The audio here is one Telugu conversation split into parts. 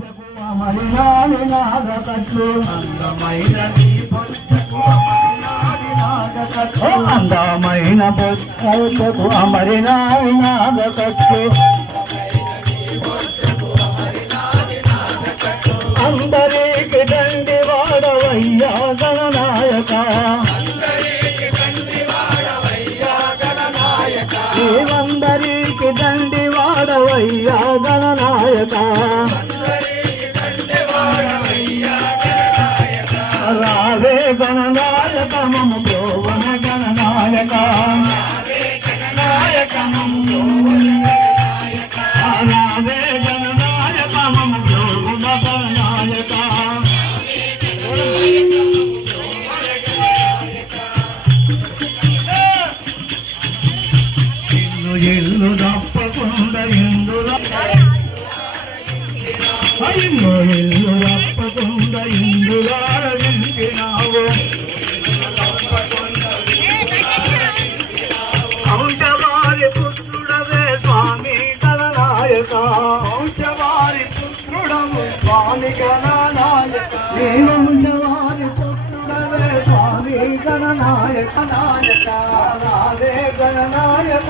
అమరినాడి నాగకట్లు అందమైన అందమైన బొచ్చకు అమరినాడి నాగకట్లు అందరికి దండి వాడవయ్యా గణనాయక అందరికి దండి వాడవయ్యా గణనాయక రావే గణనాయక మమ బ్రోవన గణనాయక రావే గణనాయక మమ బ్రోవన గణనాయక ఇల్లు తప్పకుండా ఇందులో ఇల్లు తప్పకుండా ఇందులో నింపినావు ఔషవారి పుత్రుడవే స్వామి గణనాయక ఔషవారి పుత్రుడవు స్వామి గణనాయక ఔషవారి పుత్రుడవే స్వామి గణనాయక నాయక రావే గణనాయక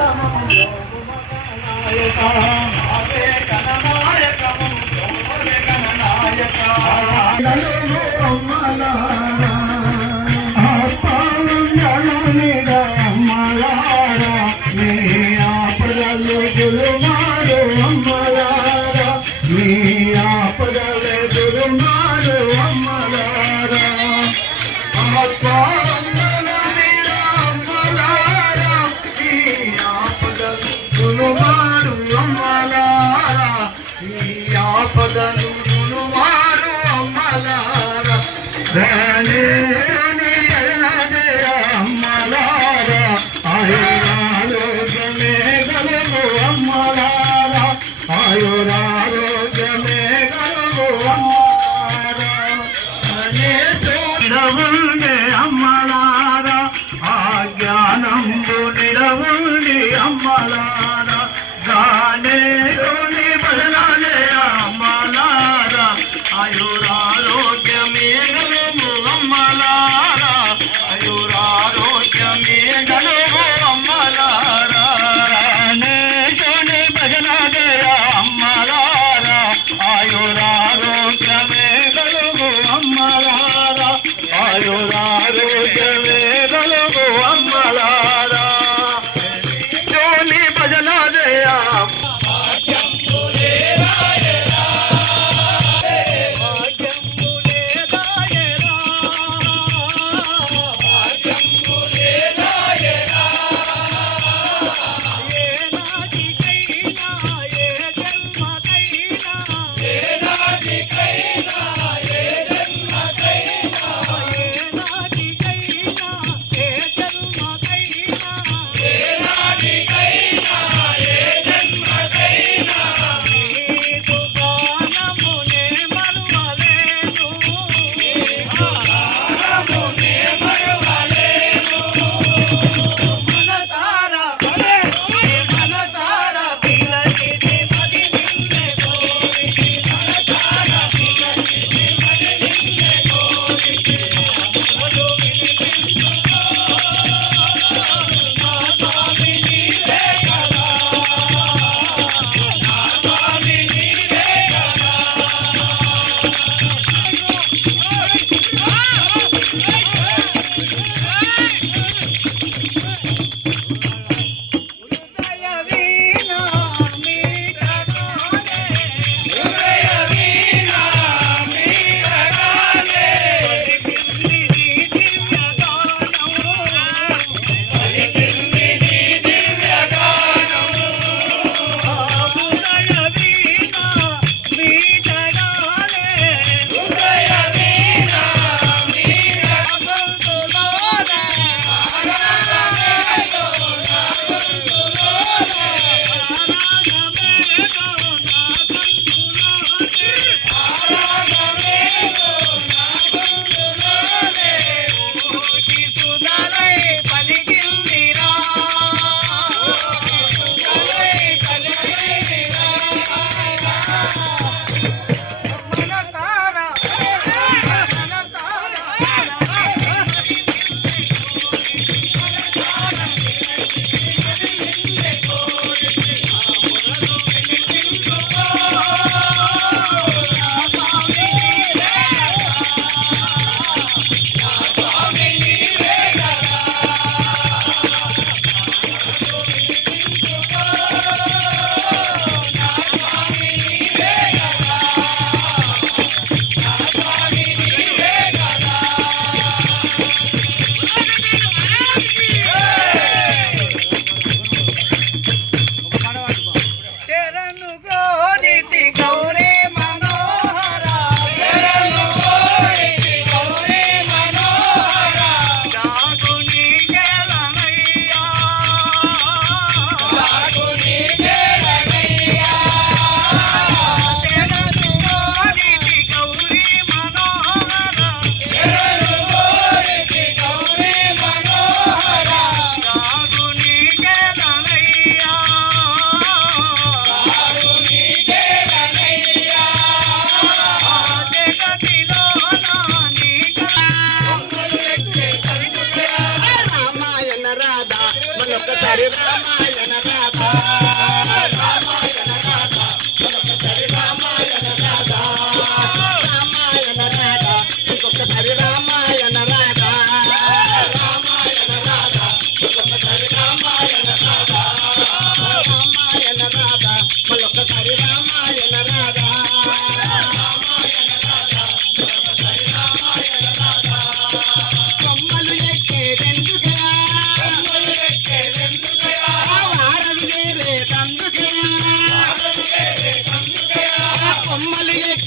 అమ్మలారా ఆజ్ఞానంబు నిడవుండి అమ్మలారా గానేరుని బదలాలే అమ్మలారా ఆయురారోగ్యమే గలము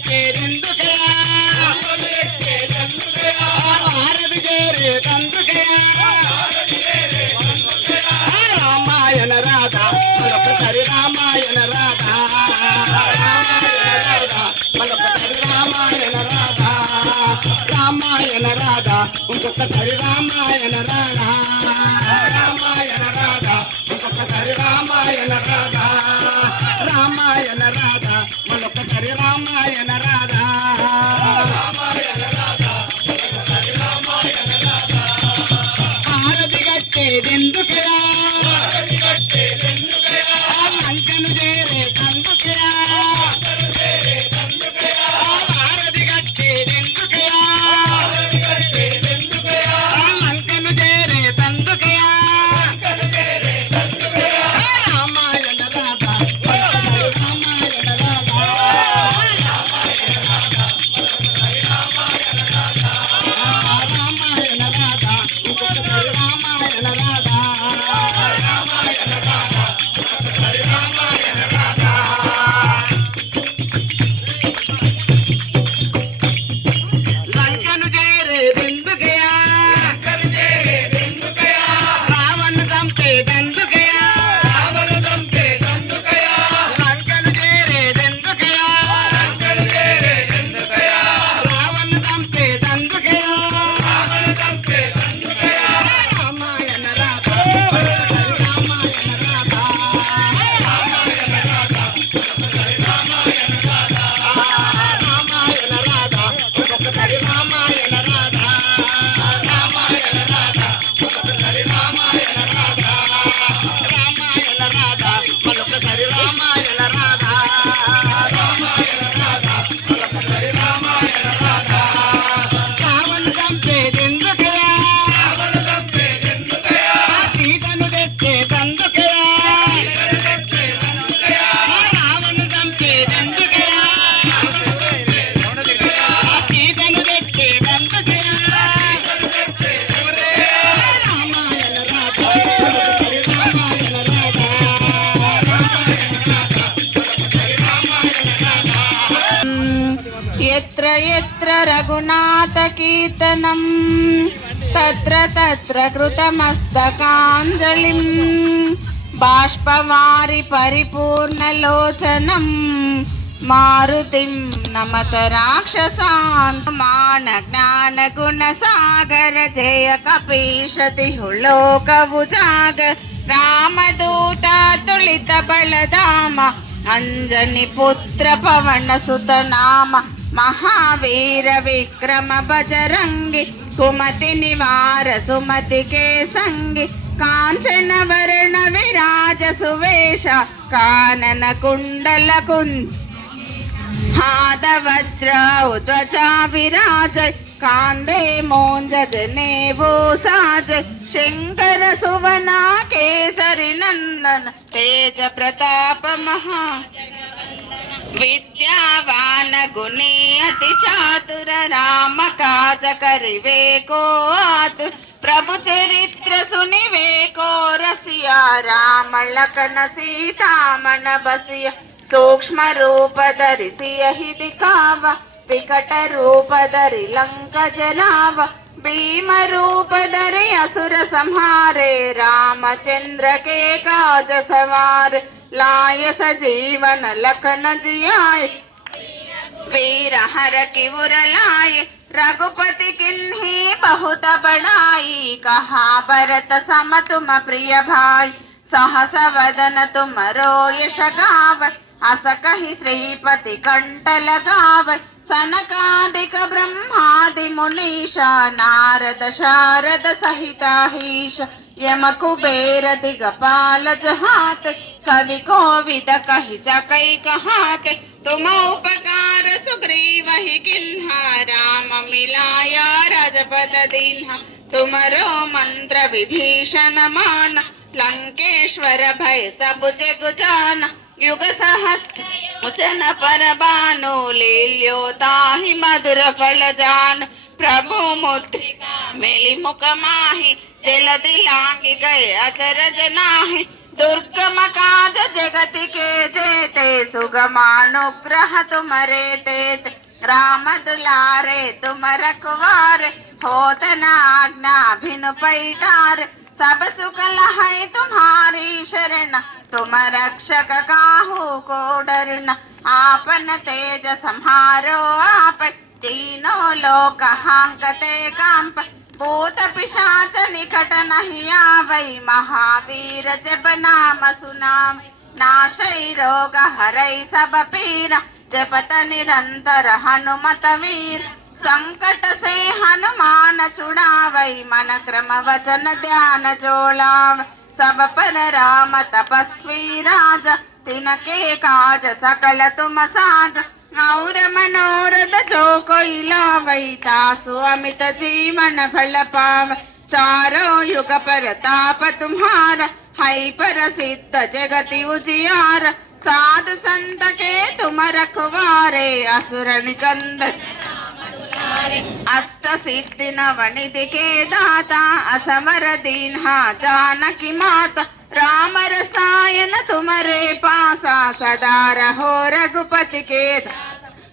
ఎక్కేదెందుకయా భారతి చేరేదందుకయా రామాయణ రాధ మరొకసారి రామాయణ రాధ మరొకసారి రామాయణ రాధ రామాయణ రాధ ఇంకొకసారి రామాయణ రాధ రామాయణ రాధ ఇంకొకసారి రామాయణ రాధ రామాయణ రాధ మరొకసారి రామాయణ రాధ రామాయణ రాధ హారతి కట్టేదెందుకయా లంకను చేరేదందుకయా హారతి కట్టేదెందుకయా లంకను చేరేదందుకయా రామాయణ రాధ రామాయణ రాధ రామాయణ రాధ ఇంకొకసారి రామాయణ రాధ రామాయణ రాధ రామాయణ రాధ లంకను చేరేదెందుకయా రావణ్ణు చంపేదెందుకయా లంకను చేరేదెందుకయా రావణ్ణు చంపేదెందుకయా రామాయణ రాధ రామాయణ రాధ రామాయణ రాధ ఒక్కొక్కసారి రామాయణ రాధ రామాయణ రాధ ఒక్కొక్కసారి రామాయణ రాధ రామాయణ రాధ మరొకసారి రామాయణ రాధ రామాయణ రాధ మరొకసారి రామాయణ రాధ రావణ్ణు చంపేదెందుకయా సీతను తెచ్చేదెందుకయా రావణ్ణు చంపేదెందుకయా సీతను తెచ్చేదెందుకయా రామాయణ రాధ రామాయణ రాధ यत्र यत्र रघुनाथकीर्तनं तत्र तत्र कृतमस्तकाञ्जलिं बाष्पवारि परिपूर्णलोचनं मारुतिं नमत राक्षसान् मानज्ञानगुणसागर जय कपीशतिहुलोकभुजागर रामदूत तुलित बलधाम अंजनी पुत्र पवन सुत नाम महावीर विक्रम बजरंगी कुमति निवार सुमति के संगी कांचन वर्ण विराज सुवेश कानन कुंडल कुंज हाद वज्र ध्वजा विराज कांदे मोंज जनेवो साज शंकर सुवना केसरी नंदन तेज प्रताप महा विद्यावान गुणी अति चातुर राम काज करिवे को आतुर प्रभु चरित्र सुनिवे को रसिया राम लखन सीता मन बसिया सूक्ष्म रूप धरि सियहि दिखावा विकट रूप धरि लंक जलावा भीम रूप धरि असुर संहारे रामचंद्र के काज सवार लाय सजीवन लखन जियाय वीर हर की उरलाय रघुपति किन्ही बहुत बड़ाई कहा भरत सम तुम प्रिय भाई सहस वदन तुम रो यश गाव अस कहि श्रीपति कंठ लगाव सनकादिक ब्रह्मादि मुनीशा नारद शारद सहिताहीश यम कुबेर दिगपाल जहात कवि कोविद कहि सकै कहात तुम उपकार सुग्रीव ही किन्हा राम मिलाया राजपद दीन्हा तुमरो मंत्र विभीषण मान लंकेश्वर भय सब जग जान युग सहस्त्र मुचन पर बानो लील्यो ताहि मधुर फल जान प्रभु मुद्रिका मेली मुख माहि जलदि लांघि गए अचरज नाहि दुर्गम काज जगति के जेते सुगमानुग्रह तुम्हारे तेते राम दुलारे तुम रखवारे होत न आज्ञा भिन पैटार सब सुख लहै तुम्हारी शरण तुम रक्षक काहू को डरना आपन तेज संहारो आप तीनों लोक हांकते कांप भूत पिशाच निकट नहीं आवै महावीर जब नाम सुनाम नाशै रोग हरै सब पीरा जपत निरंतर हनुमत वीर संकट से हनुमान छुड़ावै मन क्रम वचन ध्यान जोलाव सब पर राम तपस्वी राज तिनके काज सकल तुम साज और मनोरथ जो कोई लावै तासु अमित जीवन फल पाव चारों युग पर ताप तुम्हारा है प्रसिद्ध जगति उजियार साधु संत के तुम रखवारे असुर निकंद अष्ट सिद्धि नवनिधि के दाता असवर दीन्हा जानकी माता राम रसायन तुम्हारे पासा सदा रहो रघुपति के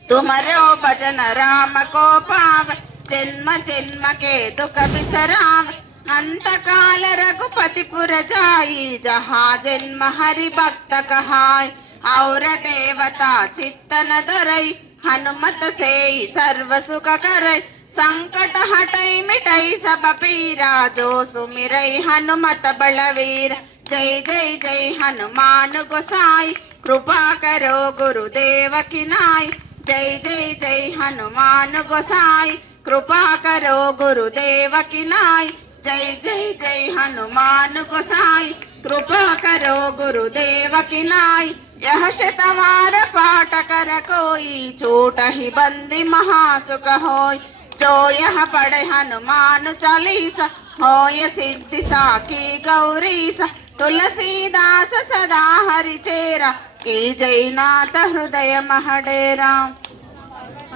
तुम्हारो भजन राम को पाव जन्म जन्म के दुख बिसराव अंत काल रघुपति पुर जाई जहाँ जन्म हरि भक्त कहाय और देवता चित्तन धरई हनुमत से सर्व सुख करई संकट हटई मिटई सब पीरा जो सुमिरई हनुमत बलवीर जय जय जय हनुमान गोसाई कृपा करो गुरुदेव की नाई जय जय जय हनुमान गोसाई कृपा करो गुरुदेव की नाई जय जय जय हनुमान गोसाई कृपा करो गुरुदेव की नाई यह शतवार पाठ कर कोई चोट ही बंदी महासुख होय जो यह पढ़े हनुमान चालीसा होय सिद्धि साखी गौरीसा तुलसीदास सदा हरि चेरा की जय नाथ हृदय महडेरा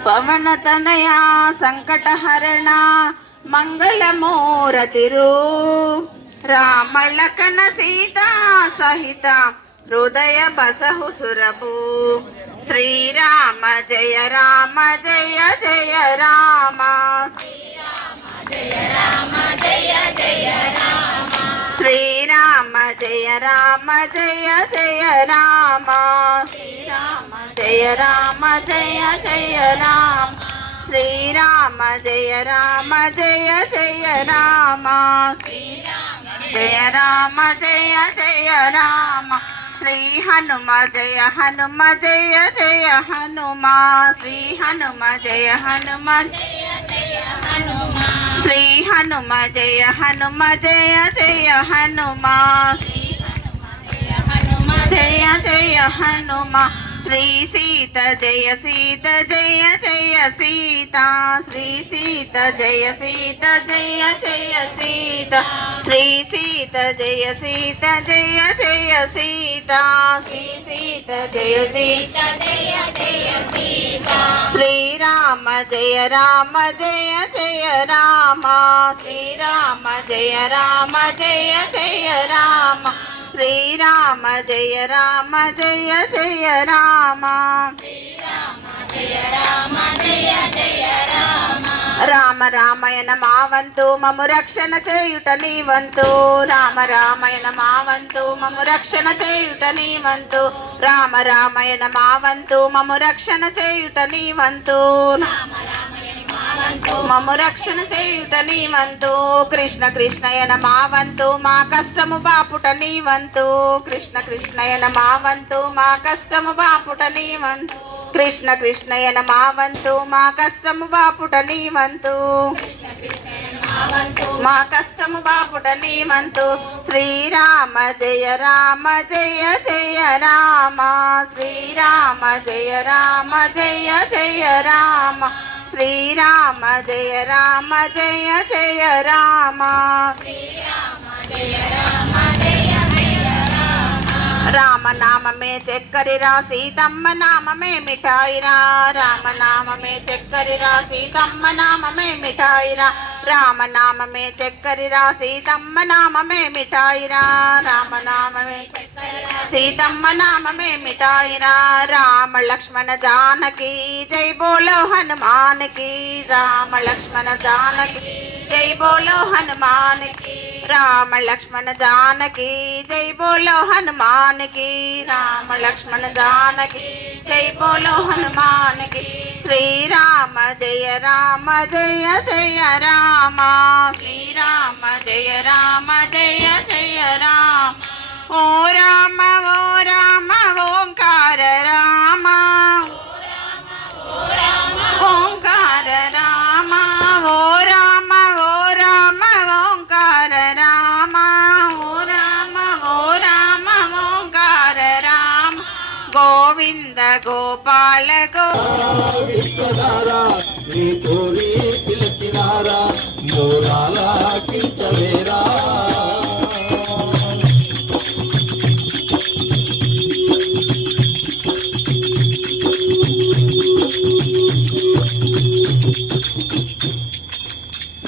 पवन तनया संकट हरणा मंगल मूर्ति रूप राम लखन सीता सहिता हृदय बसहु सुरभु श्री राम जय राम जय जय राम श्री राम जय राम जय जय राम श्री राम जय राम जय जय राम श्री राम जय राम जय जय राम श्री राम जय राम जय जय राम श्री राम जय राम जय जय राम श्री हनुम जय हनुम जय जय हनुम श्री हनुम जय हनुम श्री हनुम जय हनुम जय जय हनुम जय जय हनुम श्री सीत जय सीत जय जय सीता श्री सीत जय सीत जय जय सीता श्री सीत जय सीत जय जय सीता श्री सीत जय सीत जय जय सीता श्री राम जय राम जय जय राम श्री राम जय राम जय जय राम श्री राम जय राम जय जय राम రామ రామయన మావంతు మము రక్షణ చేయుట నీవంతు రామ రామయన మావంతు మము రక్షణ చేయుట నీవంతు రామ రామయన మావంతు మము రక్షణ చేయుట నీవంతు మము రక్షణ చేయుట నీవంతు కృష్ణ కృష్ణయన మావంతు మా కష్టము బాపుట నీవంతు కృష్ణ కృష్ణయన మావంతు మా కష్టము బాపుట నీవంతు కృష్ణ కృష్ణయన మావంతు మా కష్టము బాపుట నీవంతు మా కష్టము బాపుట నీవంతు శ్రీరామ జయ రామ జయ జయ రామ శ్రీరామ జయ రామ జయ జయ రామ శ్రీరామ జయ రామ జయ జయ రామ राम नाम में चक्कर रा सीतम्म नाम में मिठाई रा राम नाम में चक्कर रा सीतम्म नाम में मिठाई रा राम नाम में चक्करिरा सीतम्म नाम में मिठाईरा राम नाम में सीतम्म नाम में मिठाईरा राम लक्ष्मण जानकी जय बोलो हनुमान की राम लक्ष्मण जानकी जय बोलो हनुमान की राम लक्ष्मण जानकी जय बोलो हनुमान की राम लक्ष्मण जानकी जय बोलो हनुमान की श्री राम जय जय राम श्री राम जय जय राम ओ राम ओंकार राम ओंकार राम ओ राम ओंकार राम ओ राम ओंकार राम गोविंद गोपाल गो విశ్వధారా నీ కోరి పిలిచినారా మోరాల కించవేరా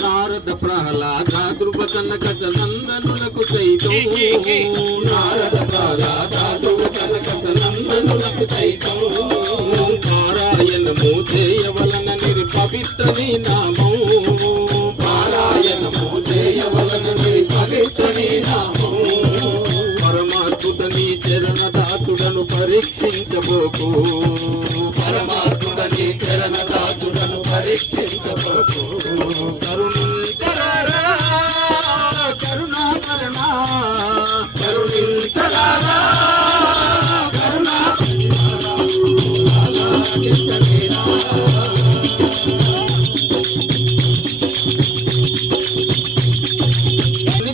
నారద ప్రహ్లాద ధ్రువ కనక నందనులకు సైతం నారద ప్రహ్లాద ధ్రువ కనక నందనులకు సైతం పారాయణము చేయవలన పవిత్ర నీ నామం పారాయణము చేయవలన పవిత్ర నీ నామం పరమాత్ముడ నీ చరణదాతుడను పరీక్షించబోకు పరమాత్ముడ నీ చరణదాతుడను పరీక్షించబోకు కరుణించరారా కరుణాకరణ కరుణించరారా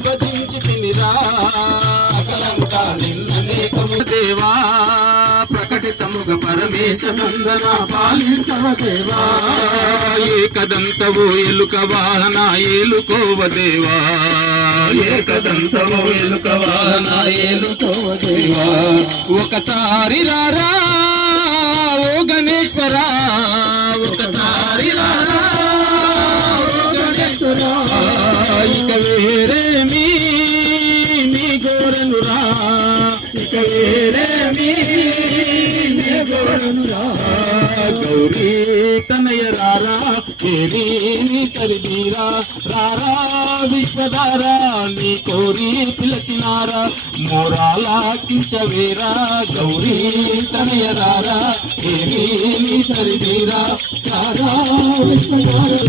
భజించి తినిరా దేవా ప్రకటితముగ పరమేశ నందన పాలించవ దేవా ఏకదంతవో ఎలుక వాహన ఏలుకోవ దేవా ఏకదంతవో ఎలుక వాహన ఏలుకోవ దేవా ఒకసారి రారా ఓ గణేశ్వరా ఒకసారి రారా ఓ గణేశ్వరా ఇక వేరేమి నీ గోరనురా ఇక వేరేమి నీ గోరనురా గౌరీ తనయ రారా ఏరి నీ సరిదీరా రారా విశ్వధారా నీ కోరి పిలచినారా మోరాల కించవేరా గౌరీ తనయ రారా ఏరి నీ సరిదీరా రారా విశ్వధారా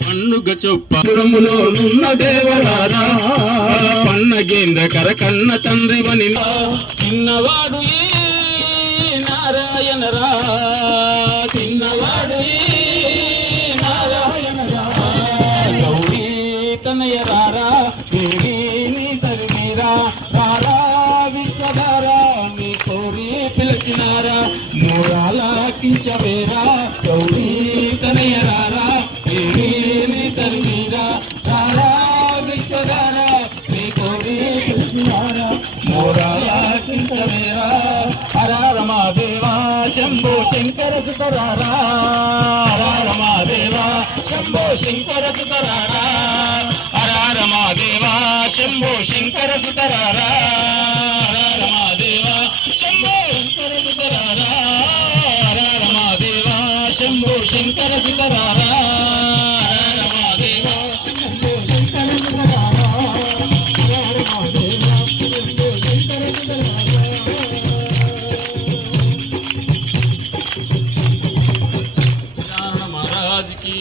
పండుగ చొప్పములో నున్న దేవరారా పన్నగేంద్ర కరకన్న తండ్రి వని చిన్నవాడు నారాయణరా చిన్నవాడు నారాయణరా గౌరీ తనయ రారా దేవి నీ తరిమీరా రారా విశ్వధారా నీ కోరి పిలిచినారా మూరాల కించవేరా గౌరీ తనయ రారా దేవి నీ తరిమీరా రారా విశ్వధారా నీ కోరి పిలిచినారా మూరాల కించవేరా హర మహాదేవా శంభో శంకర సుతరారా హర మహాదేవా శంభో శంకర సుతరారా హర మహాదేవా శంభో శంకర సుతరారా హర మహాదేవా శంభో శంకర సుతరారా హర మహాదేవా శంభో శంకర సుతరారా హర మహాదేవా శంభో శంకర సుతరారా హర మహాదేవా శంభో శంకర సుతరారా महाराज की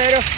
కొంచెం